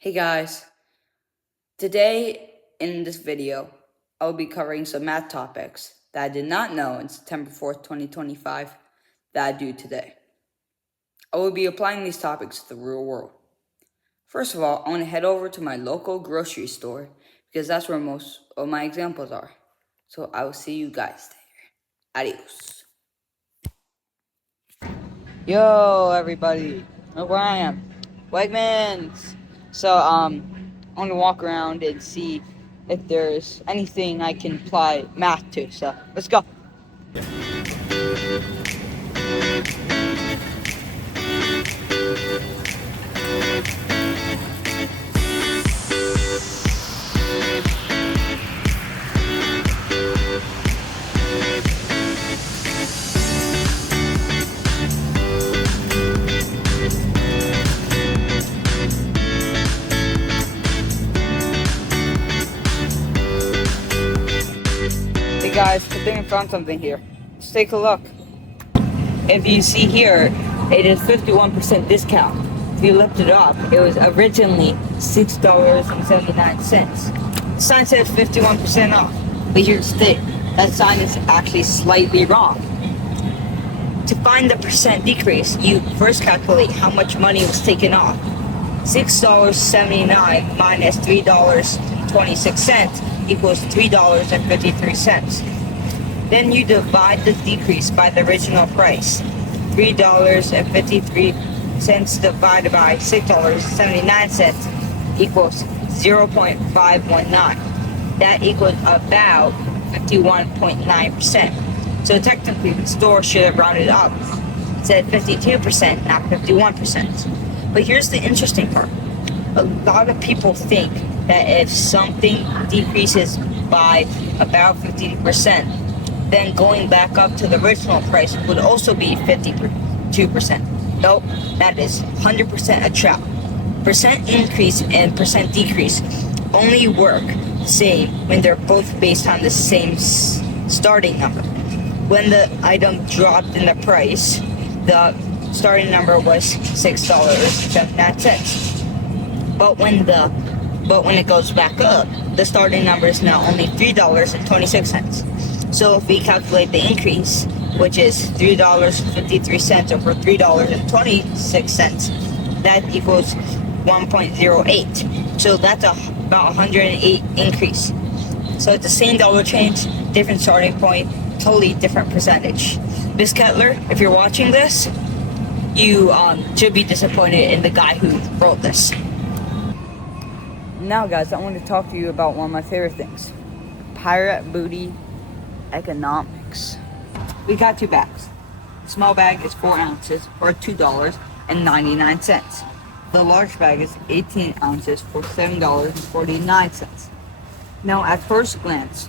Hey guys, today in this video, I will be covering some math topics that I did not know on September 4th, 2025 that I do today. I will be applying these topics to the real world. First of all, I want to head over to my local grocery store because that's where most of my examples are. So I will see you guys there. Adios. Yo, everybody. Look where I am. Wegmans. I want to walk around and see if there's anything I can apply math to. So, let's go. Hey guys, I think I found something here. Let's take a look. If you see here, it is 51% discount. If you lift it up, it was originally $6.79. The sign says 51% off, but here's the thing, that sign is actually slightly wrong. To find the percent decrease, you first calculate how much money was taken off. $6.79 minus $3.26 equals $3.53. Then you divide the decrease by the original price. $3.53 divided by $6.79 equals 0.519. That equals about 51.9%. So technically the store should have rounded up. It said 52%, not 51%. But here's the interesting part. A lot of people think that if something decreases by about 50%, then going back up to the original price would also be 52%. Nope, that is 100% a trap. Percent increase and percent decrease only work the same when they're both based on the same starting number. When the item dropped in the price, the starting number was $6.79. But when it goes back up, the starting number is now only $3.26. So if we calculate the increase, which is $3.53 over $3.26, that equals 1.08. So that's about 108 increase. So it's the same dollar change, different starting point, totally different percentage. Miss Kettler, if you're watching this, you should be disappointed in the guy who wrote this. Now, guys, I want to talk to you about one of my favorite things: pirate booty economics. We got two bags. The small bag is 4 ounces for $2.99. The large bag is 18 ounces for $7.49. Now, at first glance,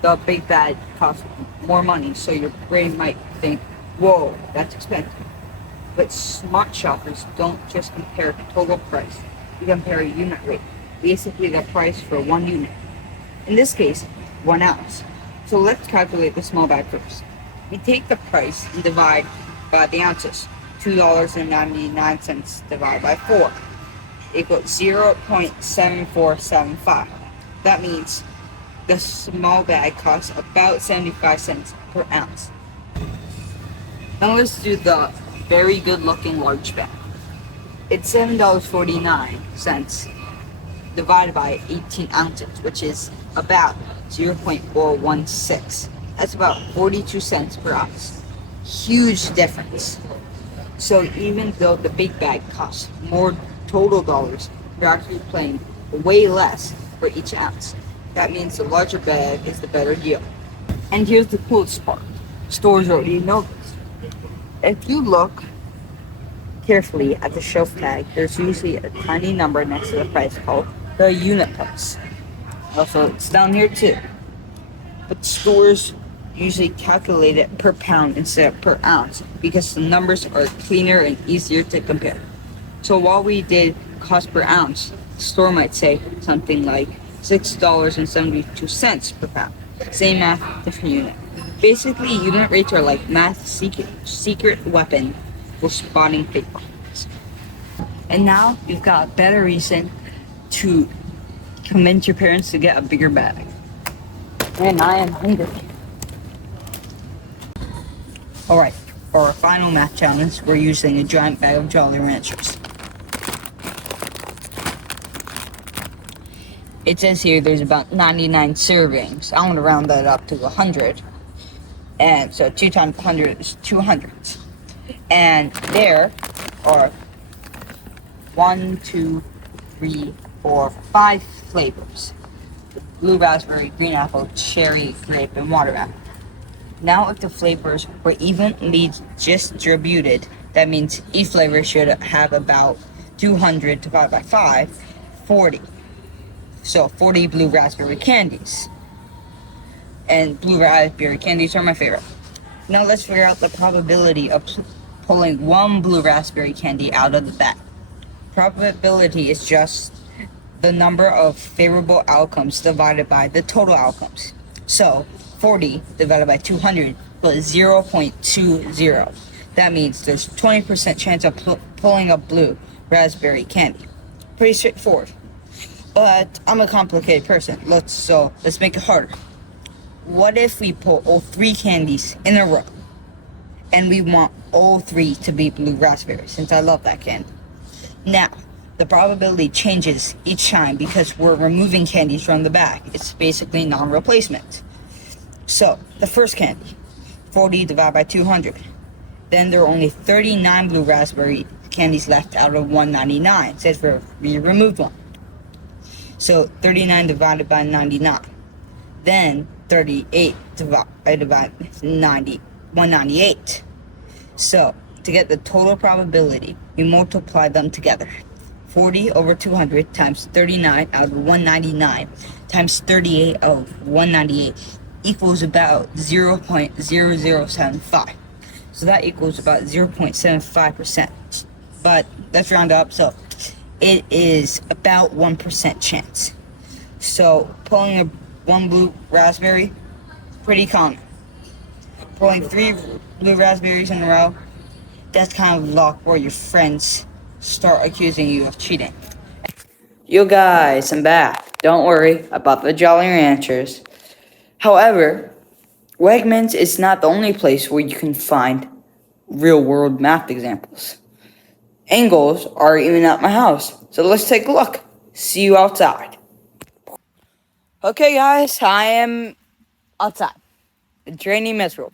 the big bag costs more money, so your brain might think, whoa, that's expensive. But smart shoppers don't just compare total price, we compare unit rate, basically the price for 1 unit. In this case, 1 ounce. So let's calculate the small bag first. We take the price and divide by the ounces. $2.99 divided by 4 equals 0.7475. That means the small bag costs about 75 cents per ounce. Now let's do the very good looking large bag. It's $7.49 divided by 18 ounces, which is about 0.416. That's about 42 cents per ounce. Huge difference. So even though the big bag costs more total dollars, you're actually paying way less for each ounce. That means the larger bag is the better deal. And here's the coolest part. Stores already know this. If you look carefully at the shelf tag, there's usually a tiny number next to the price called the unit price. Also, it's down here too. But stores usually calculate it per pound instead of per ounce because the numbers are cleaner and easier to compare. So while we did cost per ounce, the store might say something like $6.72 per pound. Same math, different unit. Basically, unit rates are like math secret weapon for spotting fake products. And now you've got a better reason to convince your parents to get a bigger bag. And I am hungry. Alright, for our final math challenge, we're using a giant bag of Jolly Ranchers. It says here there's about 99 servings. I want to round that up to 100. And so 2 times 100 is 200. And there are 1, 2, 3, 4, 5 flavors. Blue raspberry, green apple, cherry, grape, and watermelon. Now if the flavors were evenly distributed, that means each flavor should have about 200 divided by 5, 40. So 40 blue raspberry candies. And blue raspberry candies are my favorite. Now let's figure out the probability of pulling one blue raspberry candy out of the bag. Probability is just the number of favorable outcomes divided by the total outcomes. So 40 divided by 200 was 0.20. That means there's 20% chance of pulling a blue raspberry candy. Pretty straightforward. But I'm a complicated person. Let's make it harder. What if we pull all 3 candies in a row? And we want all 3 to be blue raspberries, since I love that candy. Now, the probability changes each time because we're removing candies from the bag. It's basically non-replacement. So, the first candy, 40 divided by 200. Then there are only 39 blue raspberry candies left out of 199, since we removed one. So, 39 divided by 99. Then 38 divided by 198. So, to get the total probability, we multiply them together. 40 over 200 times 39 out of 199 times 38 of 198 equals about 0.0075. So that equals about 0.75%. But let's round up, so it is about 1% chance. So pulling one blue raspberry, pretty common. Pulling 3 blue raspberries in a row, that's kind of luck where your friends start accusing you of cheating. You guys, I'm back. Don't worry about the Jolly Ranchers. However, Wegmans is not the only place where you can find real-world math examples. Angles are even at my house, so let's take a look. See you outside. Okay, guys, I am outside. It's rainy, miserable.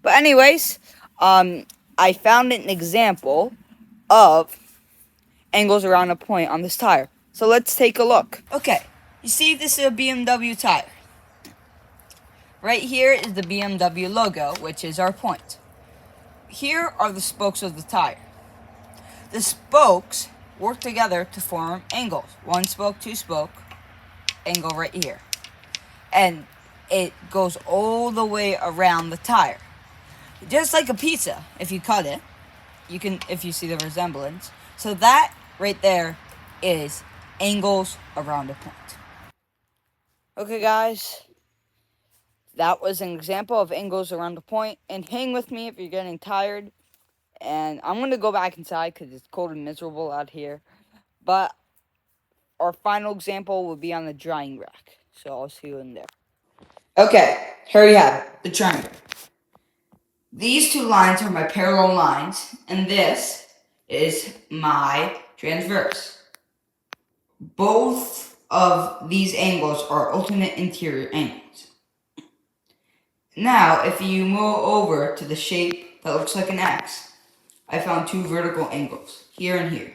But anyways, I found an example of angles around a point on this tire. So let's take a look. Okay, you see this is a BMW tire. Right here is the BMW logo, which is our point. Here are the spokes of the tire. The spokes work together to form angles. 1 spoke, 2 spoke, angle right here. And it goes all the way around the tire. Just like a pizza, if you cut it, if you see the resemblance. So that right there is angles around a point. Okay, guys, that was an example of angles around a point. And hang with me if you're getting tired. And I'm going to go back inside because it's cold and miserable out here. But our final example will be on the drying rack. So I'll see you in there. Okay, here we have it, the triangle. These 2 lines are my parallel lines, and this is my transverse. Both of these angles are alternate interior angles. Now, if you move over to the shape that looks like an X, I found 2 vertical angles, here and here.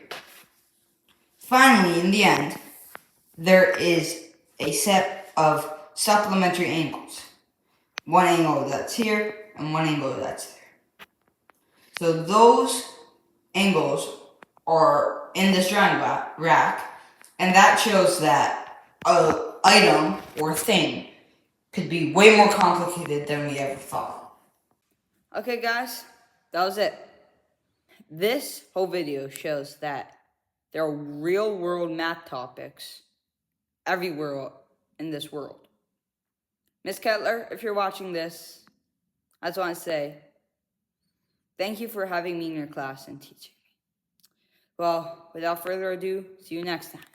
Finally, in the end, there is a set of supplementary angles. 1 angle that's here, and 1 angle that's there. So those angles are in this drawing rack, and that shows that an item or thing could be way more complicated than we ever thought. Okay, guys, that was it. This whole video shows that there are real-world math topics everywhere in this world. Miss Kettler, if you're watching this, I just want to say thank you for having me in your class and teaching me. Well, without further ado, see you next time.